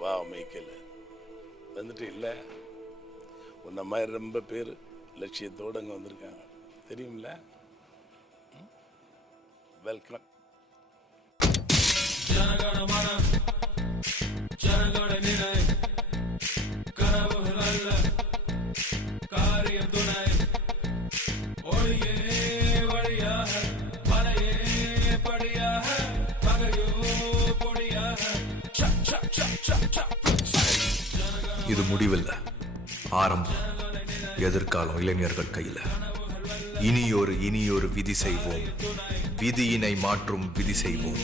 வா மைக்கேல், வந்துட்டு இல்லை உன்ன மாதிரி ரொம்ப பேர் லட்சியத்தோடு அங்கே வந்திருக்காங்க தெரியுமில்ல. வெல்கம். இது முடிவில்லை, ஆரம்பம். எதிர்காலம் இளைஞர்கள் கையில. இனியொரு விதி செய்வோம், விதியினை மாற்றும் விதி செய்வோம்.